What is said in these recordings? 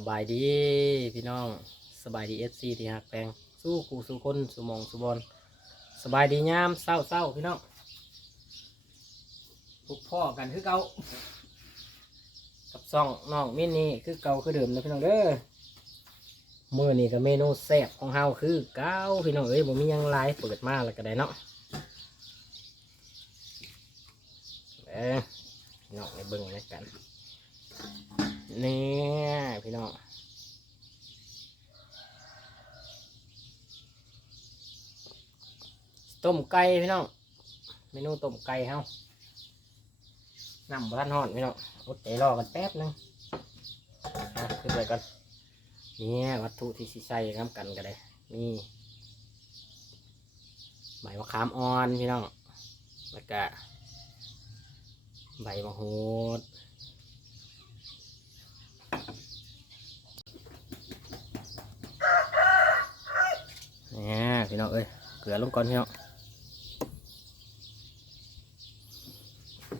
สบายดีพี่น้องสบายดีเอฟซีที่หักแพงสู้กูสู้คนสู้มองสู้บอลสบายดียามเศร้าเศร้าพี่น้องพวกพ่อกันคือเก่ากับซ่องน้องมินนี่คือเก่าคือเดิมนะพี่น้องเด้อมื่อนี้ก็เมนูแซ่บของเฮาคือเก่าพี่น้องเอ้ยบ่มียังหลายเปิดมาแล้วก็ได้เนาะเอ้ยพี่น้องไปเบิ่งแล้วกัน เนี่ยพี่น้อง ต้มไก่พี่น้องเมนูต้มไก่เฮาน้ำบ้านห่อนพี่น้องอดใจรอกันแป๊บหนึงเอาขึ้นไปก่อนนี่วัตถุที่สิใช้น้ำกันกันเลยนี่ใบมะขามอ่อนพี่น้องแล้วก็ใบมะฮูดเนี่ยพี่น้องเอ้ยเกลือลงก่อนพี่น้อง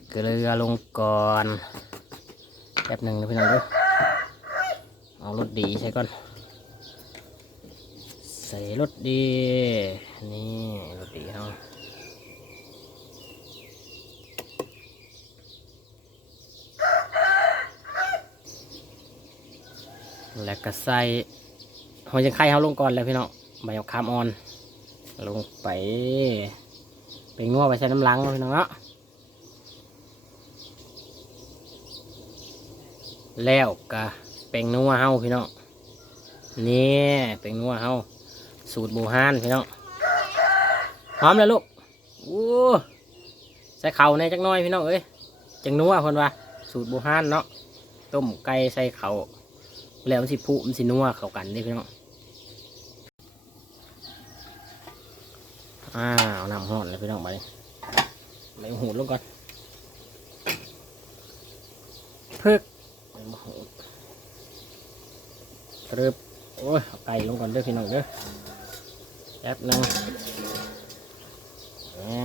เกลือลงก่อนแป๊บหนึ่งนะพี่น้องด้อเอารสดีใส่ก่อน ใส่รสดี นี่รสดีเฮาแล้วก็ใส่หอยยังไข่เฮาลงก่อนเลยพี่น้องใบมะขามอ่อน ลงไปไปงัวไปใส่น้ำล้างพี่น้องเนาะ แล้วกะเป็นนัวเฮาพี่น้องนี่เป็นนัวเฮาสูตรบูฮานพี่น้องหอมเลยลูกโอ้ใส่เข่าในจักน้อยพี่น้องเอ้ยจังนัวคนว่าสูตรบูฮานเนาะต้มไก่ใส่เข่าแล้วมันสิผุมันสินัวเข้ากันนี่พี่น้องอ้าวน้ำหอดเลยพี่น้องไปใบหูลงก่อนพึก ใบมะหูดกรึบโอ้ยเอาไก่ลงก่อนเด้อพี่น้องเด้อแป๊บหนึงอ่า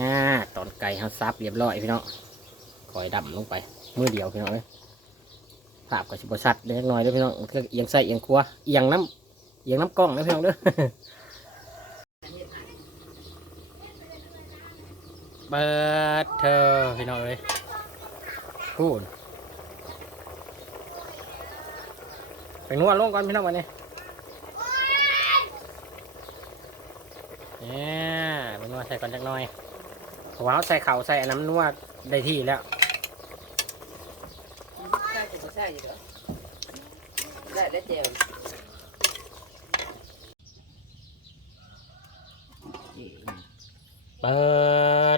ตอนไก่เขาซับเรียบร้อยพี่น้องคอยดำลงไปมือเดียวพี่น้องเลยภาพก็สิบชัดเล็กน้อยเด้อพี่น้องเทือกเอียงใส่เอียงครัวเอียงน้ำเอียงน้ำกล้องนะพี่น้องเด้อเปิดเธอพี่น้องเอ้ยพูด ไปนวดลงก่อนพี่น้องวันนี้เนี่ยไปนวดใส่ก่อนจักหน่อยเพราะว่าเราใส่เข่าใส่อันน้ำนวดได้ที่แล้วใช่จะใช่อยู่เหรอได้ได้เจลเปิ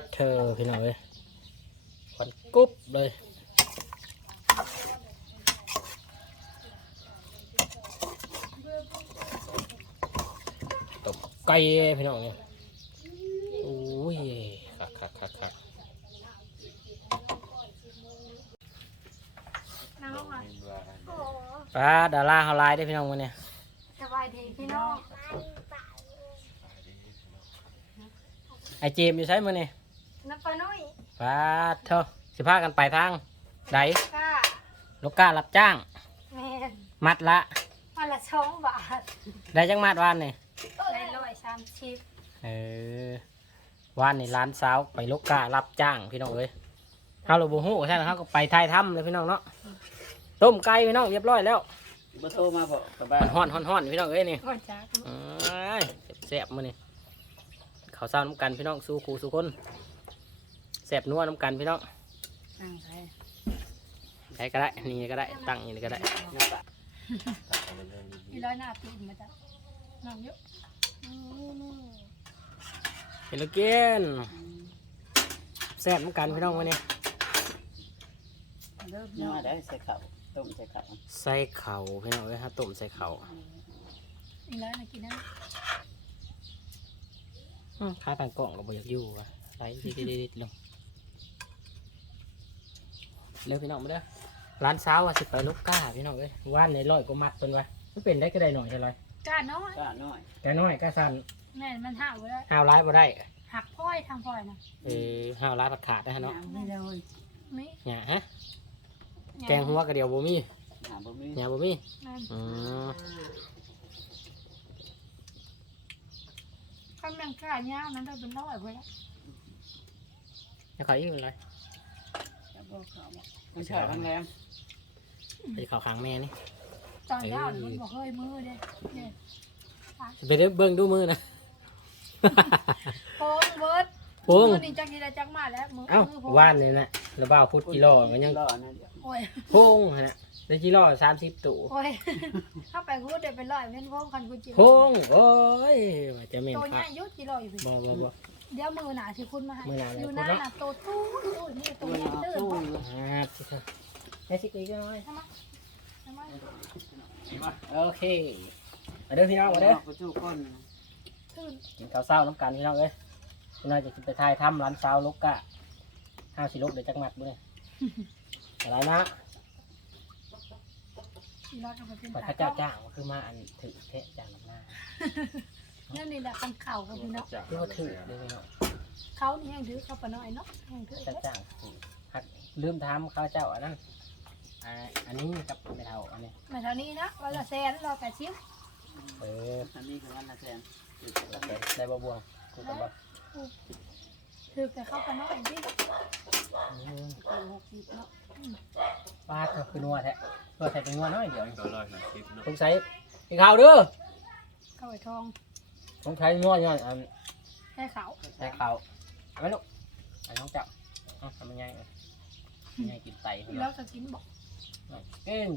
ดเธอพี่น้องเอ้ยควันกุ๊บเลยตบไก่ พี่น้องเนี่ยโอ้ยคักคักคักคักน้องอะโอ้ปลาดาราเฮาไลน์ได้อพี่น้องวันนี้สบายดีพี่น้องไอเจมส์อยู่ใช้มือนี่น้ำปลานุ่ยปลาเท่าสิพากันไปทางใดค่ะลูกก้ารับจ้าง แม่นมัดละวันละสองบาทได้จังมัดวานนี่ ได้ร้อยสามสิบเออวานนี่ร้านสาวไปลูกก้ารับจ้างพี่น้องเอ้ยเฮาโลบูฮู้ใช่ไหมครับก็ไปท้ายถ้ำเลยพี่น้องเนาะต้มไก่พี่น้องเรียบร้อยแล้วมาโทรมาบอกกับบ้านฮ้อนฮ้อนฮ้อนพี่น้องเอ้ยนี่วันจักเอ้ยแซ่บๆมื้อนี่ข้าวเช้าน้ำกันพี่น้องสู้ครูสู้คนแซ่บนัวน้ำกันพี่น้องนั่งใครใช้ก็ได้นี่ก็ได้ตั้งอย่างนี้ก็ได้มีร้อยหน้าปีนมาจ้ะ น้องเยอะอืมเห็นแล้วเกินแซ่บเหมือนกันพี่น้องวันนี้เริ่มนัวได้ใส่ข้าวต้มใส่ข้าวใส่เข่าพี่น้องเลยฮะต้มใส่เข่ามีร้อยน่ากินนะอื้อข้าต่างกล่องก็บ่อยากอยู่ว่ะใส่ดิดๆๆลงเร็วพี่น้องมาเด้อร้านเช้าว่าสิไปลูกก้าพี่น้องเอ้ยว่านในร้อยก็มัดเป็นไว้ไม่เป็นได้ก็ได้หน่อยใช่ไร กาน้อยก้าน้อยแต่น้อยก็สั่นแม่นมันห่าวไว้แล้วห้าวร้ายบ่ได้หักพ้อยทางพ้อยนะเออห้าวร้ายผัดขาดได้ฮะเนาะไม่เลยไม่เนี่ยฮะแกงหัวกระเดียวบ่มีหาบ่มีนี่หญ้าบ่มีแม่นอ๋อข้างแมงกล้ายาวนั้นได้เป็นร้อยเว้ยละจะขายอีกอะไรจะบอกเขาบอกไม่ใช่ทั้งแรงไปเข้าข้างแม่นี่ ตอนยาวนี่มันบอกเฮ้ยมือเด้เนี่ยไปเด้อเบิ่งดูมือนะโป้งเบิร์ดโป้งมือนี่จักกีฬาจักมาแล้วมือเอ้ามือโป้งว่านนี่นะแล้วบ่าวพุทธกิโลมันยังรอนะเดี๋ยวโอ้ยโป้งฮะได้กิโลสามสิบตู่โอ้ยเข้าไปกูได้เป็นร้อยเป็นโป้งคันกูจิ๋วโป้งโอ้ยว่าจะแม่นตัวครัเนี้บยยุดกี่ร้อยอยู่พี่บ่บ่บ่ เดี๋ยวมือหนาที่คุณมาให้มื้อหน้าเลยอยู่คุณหน้าเนาะ น่ะโตตู้ตู้นี่ตัตัววนี้เราตื้นสู้บ่อยู่อ่าสิครับให้สิกอีกน้อย ทำไมทำไม โอเคมาเด้อพี่น้องมาเด้อก็สู้ก้นตื้นกินข้าวเช้าน้ำกันพี่น้องเอ้ยพี่น้อยจะกินไปทายถ้ำร้านเช้าลูกกะห้าสิลูกเดี๋ยวจักมัดมื้อนี้อะไรนะอีร้อยก็ไปเป็นว่าตาพระเจ้าจ้างว่าคือมาอันถือเทะจานหน้าเนี่ยนี่แหละคันเข่ากับพี่เนาะที่เขาถือเลยพี่น้องเขานี่แห้งถือเขาปะน้อยเนาะแห้งถือพระเจ้าจ้างถือหักลืมทำข้าวเจ้าอันนั้น อ่าอันนี้กับไม่เท่าอันนี้ไม่เท่านี้นะร้อยละแสนร้อยแปดสิบเอออันนี้คือวันละแสนโอเคได้บ่บวงกูกับบ่ถือแต่เขาปะน้อยที่อืมก้นหกสิบเนาะปลาเธอคือนัวแท้เพื่อใส่เป็นนัวน้อยเดียวก็ร้อยห้าสิบเนาะสงสัยกินข้าวเด้อเข้าไปทองสงสัยนัวย้อนอันแค่เขาใส่ข้าวเอาไหมลูกอันน้องเจ้าเอาทำยังไงเอ่ยยังไงกินไตเพิ่นแล้วเนาะจะกินบอก เก่ง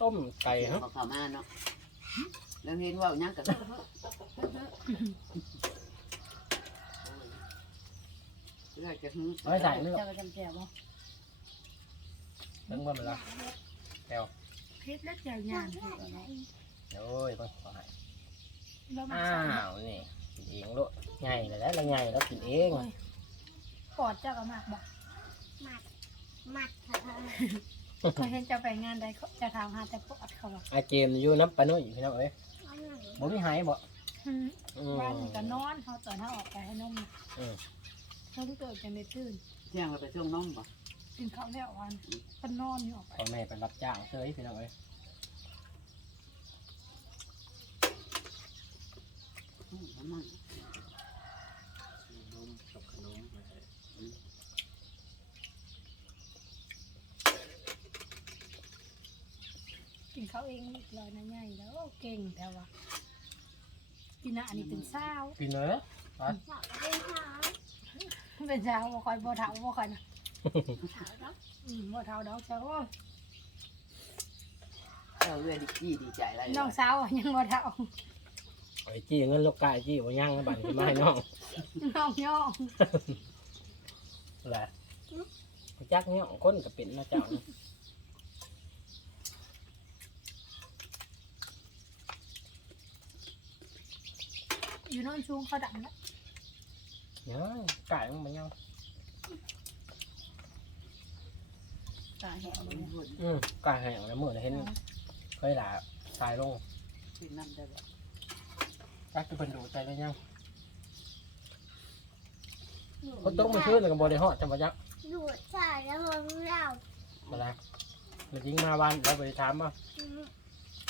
ต้มไก่ฮะเขาเข้ามาเนาะแล้วเห็นว่ายังกันเลือกจะหึเอาไว้ใส่นี่ลูกเจ้าก็จำแจ่วบ่เบิ่งว่ามันละแก้วเพชรและเจียวยานโอ้ยต้องขอให้แล้วมาอ้าใส่วนี่ กินเองลูกใหญ่เลยแล้วเราใหญ่แล้วกินเองปอดเจ้าก็มากบอกมัดค่ะเคยเห็นเจ้าไปงานใดเขาจะถามหาแต่ปอดเขาบอกอาเจมส์อยู่น้ำปลานุ่ยพี่น้องเอ้ยบ่มีหายบ่อืมอืมบ้านนี่ก็นอนเขาตอนเขาออกไปให้นมเออเขาที่เกิดจะไม่ตื่นเที่ยงเราไปช่วงน้มบ่กินข้าวแล้ววันก็นอนอยู่ออกไปพ่อแม่ไปรับจ้างเฉยพี่น้องเอ้ย มน้ำมันนมกับขนมไม่ใช่กินข้าวเองอีกเลยนะใหญ่แล้วเก่งแต่ว่ากินอะอันนี้เป็นเศร้ากินเลยสาวเป็นสาวเป็นเศร้าบ่คอยบ่เท่าบ่คอยนะสาวเนาะอืมบ่เท่าดอกเช้าเจ้าเรือดีจี้ดีใจอะไรน้องสาวยังบ่เท่า ไอ้จี้เงินลูกกายจี้บ่ย่างนะบัดนี้มาให้น้องน้องย่องแหละจักเนี่ยคนก็เป็นนะเจ้านะอยู่โนอนชูงเขาดังนะเนี่ยกายมันบ่ย่างตาแหวเลยหุ่นอืมกายแห้งแล้วมื้อน่ะเห็นเคยหลาทายลงกินน้ำได้บ่ จักจะเพิ่นดูใจได้ยังคนตกมื้อคืนนี่ก็บ่ได้ฮอดจังบ่จักดูดสายแล้วของเราบ่ได้มันยิงมาบ้านแล้วบ่ได้ถามบ่อืม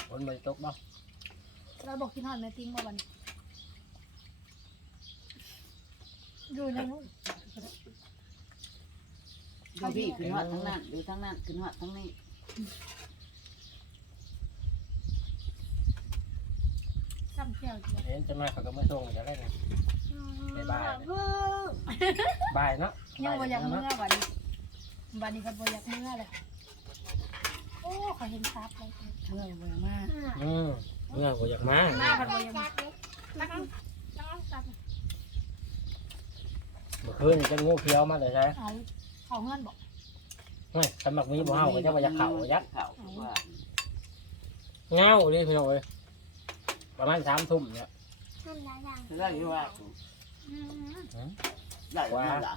ฝนบ่ได้ตกบ่เราบอกกินหอดแม่ติ้งบ่วันนี้อยู่ในนู้นดูพี่ขึ้นหอดทั้งนั้นดูทั้งนั้นขึ้นหอดทั้งนี้ จำเที่ยวเจียวเห็นจังได๋เขาก็มาส่งจะได้นะอืมบ๊ายบาย เพิ่มบายเนาะยังบ่อยากเนาะเมื่อวันนี้วันนี้ก็บ่อยากเมื่อเลยโอ้เขาเห็นซับเลยเชื่อเวอมากอืมเมื่อบ่อยากมาหน้าพันบ่อยากมาตั้งตั้งตัดเมื่อคืนนี่จะงูเขียวมาเลยใช่เอาเอาเงินบอกเฮ้ยสมักมีบ่เฮาก็จะว่าจะเข่ายัดเข่าว่าเงาดิพี่น้องเอ้ย ประมาณสามทุ่มเนี่ยทำได้ยังจะได้ยี่ว่าอืมได้ว่าล่ะ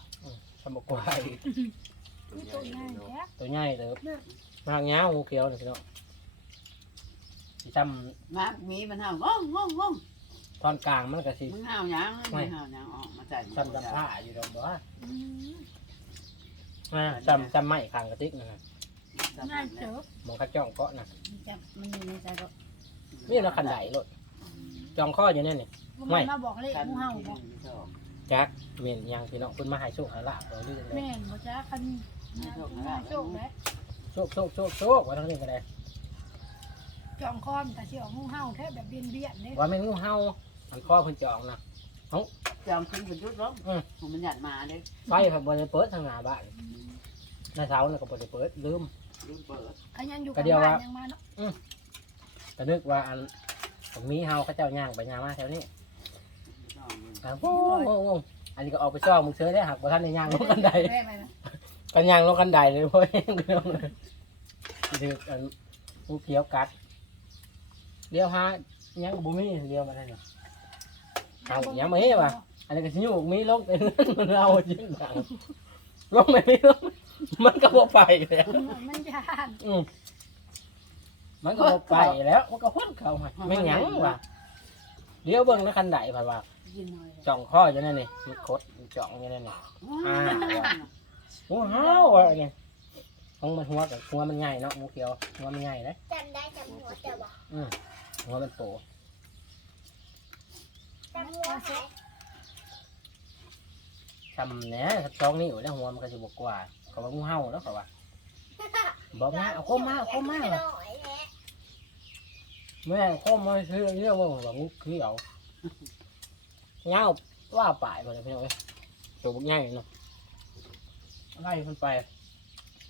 สมบกวายนี่ตัวใหญ่แท้ตัวใหญ่เด้อมากเงางูเขียวนี่พี่น้องสิจมามีมันห่าวงงงงงำตอนกลางมันก็สิมึงห่าวยังมึงห่าวยังออกมาใส่จำจำผ้าอยู่ดอกบ่ว่าอืมอ่าจำจำไม่คางกระติกนั่นนะง่ายเจอหมองคัดจ้องเกาะนะจับมันอยู่ในใจก็นี่นะคันไดรถ จองข้ออยู่เนี่ยนี่ไม่มาบอกเลขคันงูเห่าบอกชอบจักเมียนยังพี่น้องคุณมาให้โชคให้ลาบเราเรื่องเลยแม่นบอกจ้าคันงานงานโชคไหมโชคโชคโชคโชคว่าทั้งนี้ก็ได้จองคอมแต่ที่ออกงูเห่าแท้แบบเบียนเบียนเนี่ยว่าไม่งูเห่าอันข้อเพิ่นจองนะจำขึ้นเป็นยุดร้องมันหยัดมาเลยไฟผับบนเปิดทางหน้าบ้านในเสาเนี่ยก็บนเปิดลืมลืมเปิดขยันอยู่ก็กับเดียวบ้าว่านยังมาเนาะแต่นึกว่าอัน ผมมีเห่าเขาเจ้าย่างไปย่างมาแถวนี้น้องมันอ่าโอ้โหโอ้โหอันนี้ก็ออกไปซ่อมมึงเชื้อได้หักบ่ทันในย่างลงกันไดแม่ไปนะกันย่างลงกันไดเลยเพ่อพี่น้องเลยดึกอันผู้เขียวกัดเลี้ยวหายังบ่มีเลี้ยวมาได้เนาะ เอายังไม่ว่ะ อันนี้ก็สิอยู่มีลงแต่มันเอาจริงจังลงไม่มีลงมันก็บ่ไปแล้วมันยานอืม มันก็บ่ไปแล้ว มันก็พ้นเขาให้ไม่หยังว่ะเลี้ยวเบิ่งนะคันใดผ่านว่ากินหน่อยจ่องข้ออยู่นั่นนี่มันคดมันจ่องอยู่นั่นนี่โอ้ห้าวอะนี่ของมันหัวกับหัวมันใหญ่เนาะหมูเขียวหัวมันใหญ่เลยจำได้จำหัวแต่บอกหัวมันโตจำหัวไหนทำเนี่ยจ้องนี่อยู่แล้วหัวมันก็จะบกกว่าเขาว่างูเห่าแล้วเขาว่าบอกมาเอาโคมมาเอาโคมมาหว่ะน่อย แท้แม่โคมมาซื้อเรื่องว่าว่างูเขียวเงาว่าป่ายไปเลยพี่น้องเอ้ยตัวบุกใหญ่เนาะไล่มันไป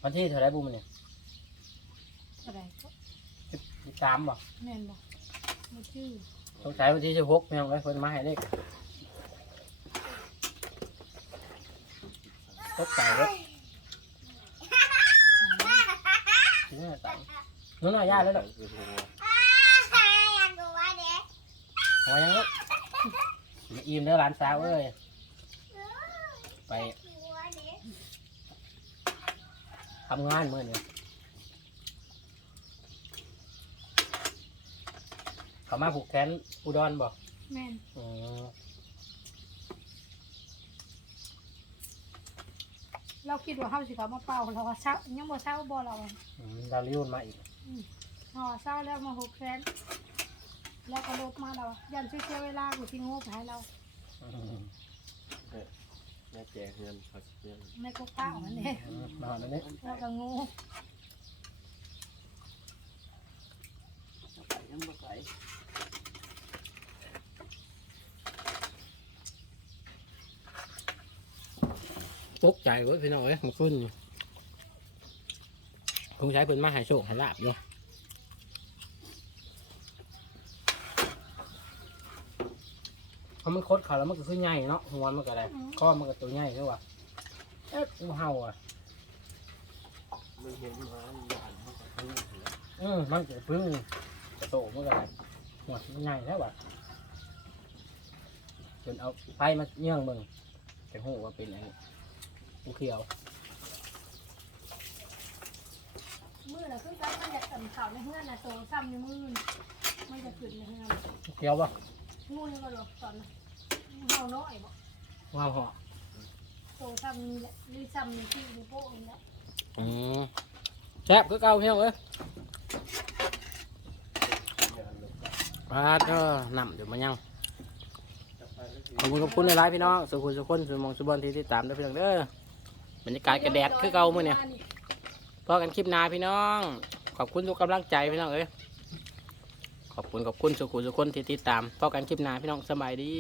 วันที่เท่าไรบุ้มเนี่ยอะไรก็สิบสามบ่แม่นบอกมาชื่อสงสัยวันที่สิบหกพี่น้องเอ้ยเพิ่นมาให้เลขตกใจเลยนี่ตังนู้นน่ะย่าแล้วดอกคือหัว อยากดูว่าเด็ก หัวยังลูกมาอิ่มเด้อหลานสาวเอ้ย ไปหัวเด็กทำงานมื่อนี้เขามาผูกแขนอุดรบอกแม่นอืมเราคิดว่าเฮาสิเขามาเป่าเราว่าเช้ายังบ่เช้าบ่เราอะอืมเราลิ้วมาอีก ห่อเช้าแล้วมาหกแสน แล้วก็ลบมาเรายันช่วยเสียเวลากูที่งบให้เราอืมแม่แจกเงินเขาเงินในกกเป้าอันนี้อืมมาแบบนี้แล้วก็งูยังบ่ไปตกใจเว้ยพี่น้องเอ้ยมันขึ้นอยู่คงใช้เพิ่นมาให้โชคให้ลาบอยู่ พราะมันคดเขาแล้วมันก็ขึ้นใหญ่เนาะหัวมันก็ได้ข้อมันก็ตัวใหญ่คือว่าเอ๊ะงูเห่าอะมันเห็นหมาหยาดมันก็พึ่งหัวอืมมันจะพึ่งกระโตมันก็ได้หัวมันใหญ่แล้วว่ะจนเอาไฟมาเยื่องมึงจะหูว่าเป็นอะไรกูเขียวมือน่ะคือกันมันอยากสั่นข่าวในเฮือนน่ะโตซ้ำในมือมันจะขึ้นในเฮือนกูเขียวปะงูนี่ก็หลอกตอนน่ะ เฮาน้อยบ่ว้าวเหาะโตซ้ำนี่แหละหรือซ้ำนี่ที่นี่โป้นี่แหละอืมแซ่บคือเก่าเพียงเอ้ยงานลงปลาเด้อนำเดี๋ยวมายังจับไปแล้วขอบคุณขอบคุณหลายๆพี่น้องสุขุมสุขคนสุขมองสุบอนที่ติดตามเด้อพี่น้องเด้อบรรยากาศกระแดดคือเก่ามื้อเนี่ยพอกันคลิปหน้าพี่น้อง ขอบคุณทุกกำลังใจพี่น้องเอ้ยขอบคุณขอบคุณสุขุมสุขคนที่ติดตามพอกันคลิปหน้าพี่น้องสบายดี